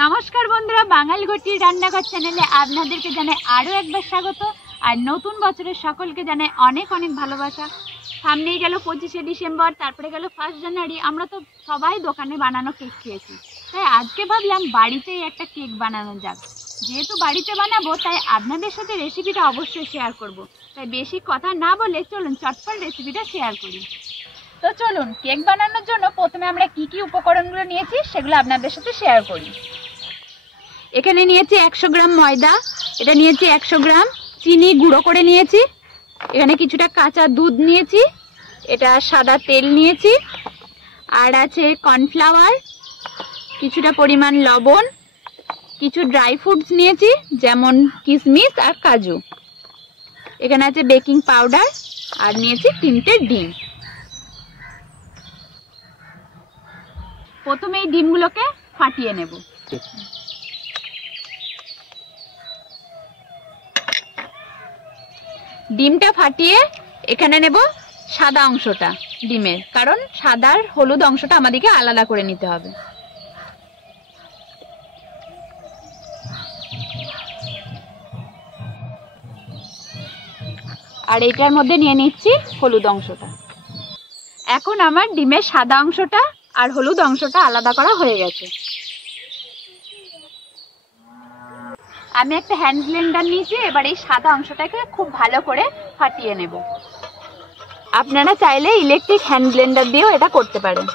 নমস্কার বন্ধুরা, বাঙালি ঘটির রান্নাঘর চ্যানেলে আপনাদেরকে জানাই আরও একবার স্বাগত। আর নতুন বছরের সকলকে জানাই অনেক অনেক ভালোবাসা। সামনেই গেল 25শে ডিসেম্বর, তারপরে গেল 1 জানুয়ারি। আমরা তো সবাই দোকানে বানানো কেক খেয়েছি, তাই আজকে ভাবলাম বাড়িতেই একটা কেক বানানো যাক। যেহেতু বাড়িতে বানাবো, তাই আপনাদের সাথে রেসিপিটা অবশ্যই শেয়ার করব। তাই বেশি কথা না বলে চলুন চটপট রেসিপিটা শেয়ার করি। তো চলুন, কেক বানানোর জন্য প্রথমে আমরা কি কি উপকরণগুলো নিয়েছি সেগুলো আপনাদের সাথে শেয়ার করি। এখানে নিয়েছি 100 গ্রাম ময়দা, এটা নিয়েছি 100 গ্রাম চিনি গুঁড়ো করে নিয়েছি, এখানে কিছুটা কাঁচা দুধ নিয়েছি, এটা সাদা তেল নিয়েছি, আর আছে কর্নফ্লাওয়ার, কিছুটা পরিমাণ লবণ, কিছু ড্রাই ফ্রুটস নিয়েছি যেমন কিশমিশ আর কাজু, এখানে আছে বেকিং পাউডার, আর নিয়েছি 3টে ডিম। প্রথমে এই ডিমগুলোকে ফাটিয়ে নেব। ডিমটা ফাটিয়ে এখানে নেব সাদা অংশটা ডিমের, কারণ সাদার হলুদ অংশটা আমাদেরকে আলাদা করে নিতে হবে। আর এটার মধ্যে নিয়ে নিচ্ছি হলুদ অংশটা। এখন আমার ডিমের সাদা অংশটা আর হলুদ অংশটা আলাদা করা হয়ে গেছে। আমি একটা হ্যান্ড ব্লেন্ডার নিয়েছি, এবার এই সাদা অংশটাকে খুব ভালো করে ফাটিয়ে নেব। আপনারা চাইলে ইলেকট্রিক হ্যান্ড ব্লেন্ডার দিয়েও এটা করতে পারেন।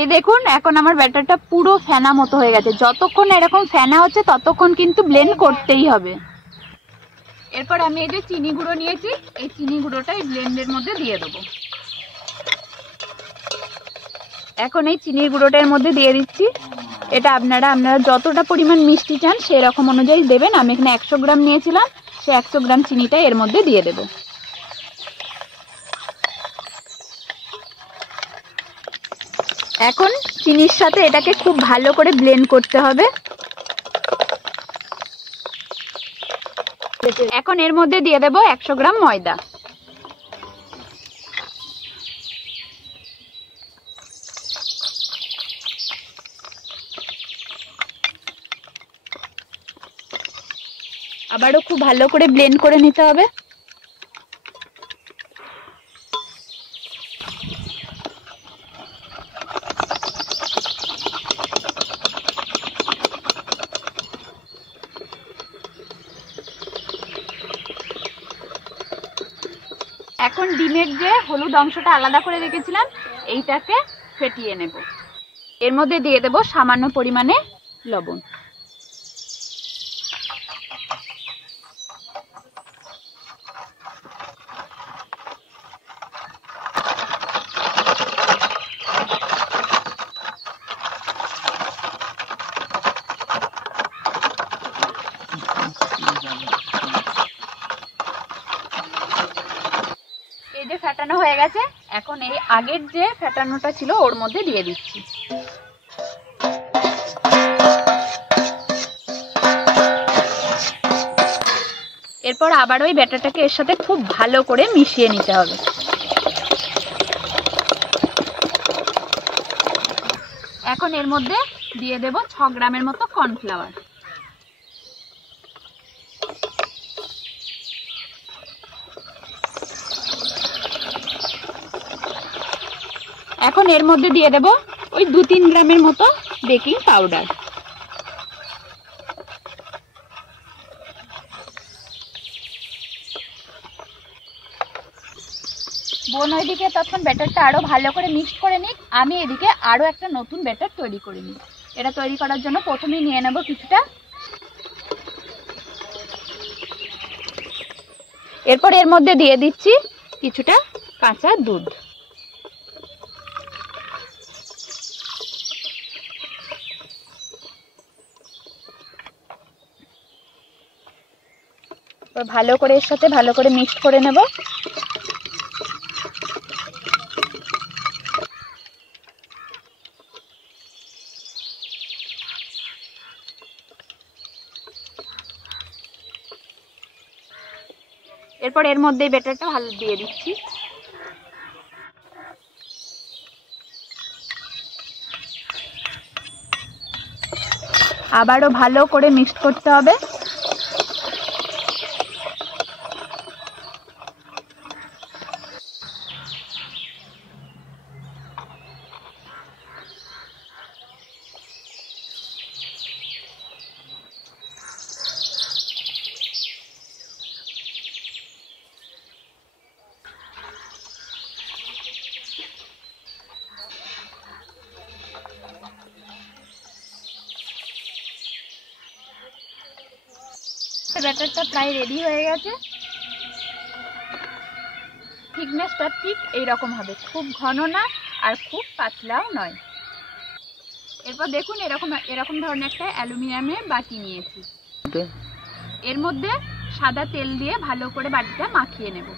এই দেখুন, এখন আমার ব্যাটারটা পুরো ফেনা মতো হয়ে গেছে। যতক্ষণ এরকম ফেনা হচ্ছে ততক্ষণ কিন্তু ব্লেন্ড করতেই হবে। এরপর আমি এই যে চিনি গুঁড়ো নিয়েছি, এই চিনি গুঁড়োটা এই ব্লেন্ডের মধ্যে দিয়ে দেবো। এখন এই চিনির গুঁড়োটার মধ্যে দিয়ে দিচ্ছি। এটা আপনারা যতটা পরিমাণ মিষ্টি চান সেই রকম অনুযায়ী দেবেন। আমি এখানে 100 গ্রাম নিয়েছিলাম, সে 100 গ্রাম চিনিটা এর মধ্যে দিয়ে দেবো। এখন চিনির সাথে এটাকে খুব ভালো করে ব্লেন্ড করতে হবে। এখন এর মধ্যে দিয়ে দেব 100 গ্রাম ময়দা। আবারও খুব ভালো করে ব্লেন্ড করে নিতে হবে। এখন ডিমের যে হলুদ অংশটা আলাদা করে রেখেছিলাম এইটাকে ফেটিয়ে নেব। এর মধ্যে দিয়ে দেব সামান্য পরিমাণে লবণ। এই যে ফেটানো হয়ে গেছে, এখন এই আগের যে ফেটানোটা ছিল ওর মধ্যে দিয়ে দিচ্ছি। এরপর আবার ওই ব্যাটারটাকে এর সাথে খুব ভালো করে মিশিয়ে নিতে হবে। এখন এর মধ্যে দিয়ে দেব 6 গ্রামের মতো কর্নফ্লাওয়ার। এখন এর মধ্যে দিয়ে দেব ওই 2-3 গ্রামের মতো বেকিং পাউডার। বোন ওইদিকে তখন ব্যাটারটা আরো ভালো করে মিক্সড করে নিক, আমি এদিকে আরো একটা নতুন ব্যাটার তৈরি করে নিই। এটা তৈরি করার জন্য প্রথমেই নিয়ে নেব কিছুটা এরপর এর মধ্যে দিয়ে দিচ্ছি কিছুটা কাঁচা দুধ। ভালো করে এর সাথে ভালো করে মিক্সড করে নেব। এরপর এর মধ্যে ব্যাটারটা ভালো দিয়ে দিচ্ছি। আবারও ভালো করে মিক্সড করতে হবে। ব্যাটারটা প্রায় রেডি হয়ে গেছে। থিকনেসটা ঠিক এইরকম হবে, খুব ঘন না আর খুব পাতলাও নয়। এরপর দেখুন এরকম ধরনের একটা অ্যালুমিনিয়ামের বাটি নিয়েছি। এর মধ্যে সাদা তেল দিয়ে ভালো করে বাটিটা মাখিয়ে নেব।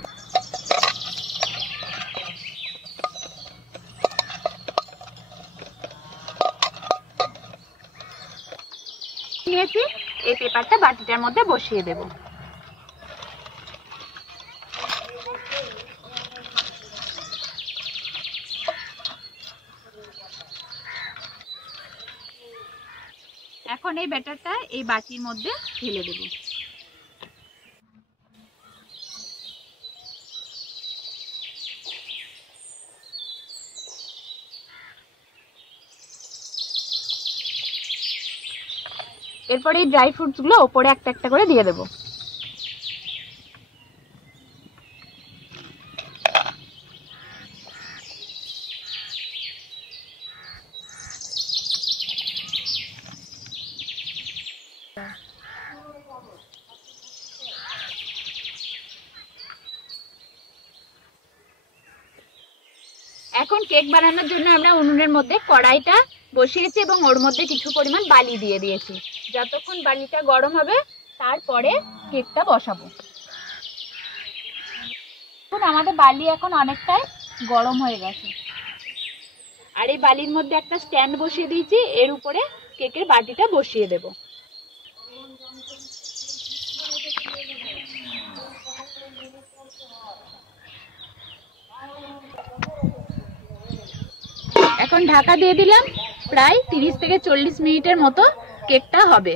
নিয়েছি, এই পেপারটা বাটিটার মধ্যে বসিয়ে দেব। এখন এই ব্যাটারটা এই বাটির মধ্যে ঢেলে দেব। এরপর এই ড্রাই ফ্রুটসগুলো ওপরে একটা একটা করে দিয়ে দেব। এখন কেক বানানোর জন্য আমরা উনুনের মধ্যে কড়াইটা বসিয়েছি এবং ওর মধ্যে কিছু পরিমাণ বালি দিয়ে দিয়েছি। যতক্ষণ বালিটা গরম হবে তারপরে কেকটা বসাবো। এখন আমাদের বালি এখন অনেকটাই গরম হয়ে গেছে, আর এই বালির মধ্যে একটা স্ট্যান্ড বসিয়ে দিয়েছি, এর উপরে কেকের বাটিটা বসিয়ে দেব। এখন ঢাকা দিয়ে দিলাম, প্রায় 30 থেকে 40 মিনিটের মতো কেকটা হবে।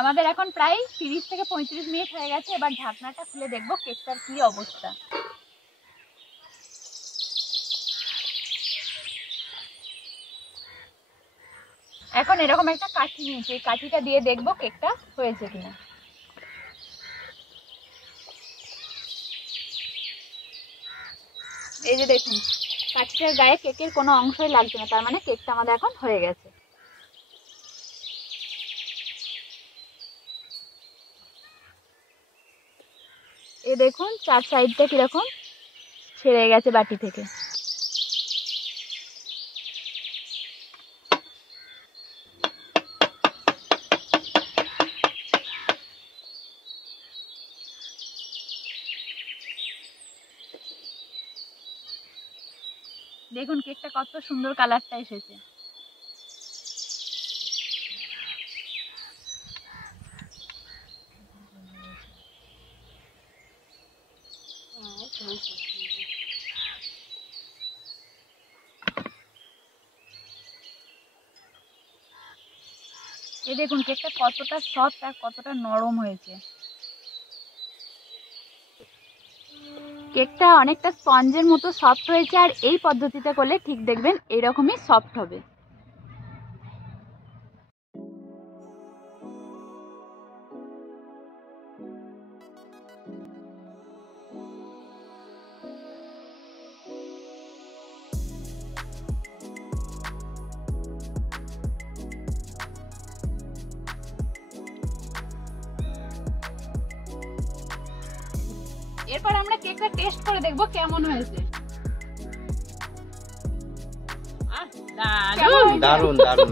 আমাদের এখন প্রায় 30 থেকে 35 মিনিট হয়ে গেছে। এবার ঢাকনাটা খুলে দেখবো কেকটার কি অবস্থা। এখন এরকম একটা কাঠি নিয়েছি, এই কাঠিটা দিয়ে দেখবো কেকটা হয়েছে কিনা। এই যে দেখুন, কাঠিটার গায়ে কেকের কোনো অংশই লাগছে না, তার মানে কেকটা আমাদের এখন হয়ে গেছে। এই দেখুন চার সাইডটা কিরকম ছেড়ে গেছে বাটি থেকে। দেখুন কেকটা কত সুন্দর কালারটা এসেছে। এই দেখুন কেকটা কতটা সফট আর কতটা নরম হয়েছে। কেকটা অনেকটা স্পঞ্জের মতো সফট হয়েছে, আর এই পদ্ধতিতে করলে ঠিক দেখবেন এরকমই সফট হবে। এরপর আমরা কেকটা টেস্ট করে দেখবো কেমন হয়েছে। দারুন দারুন।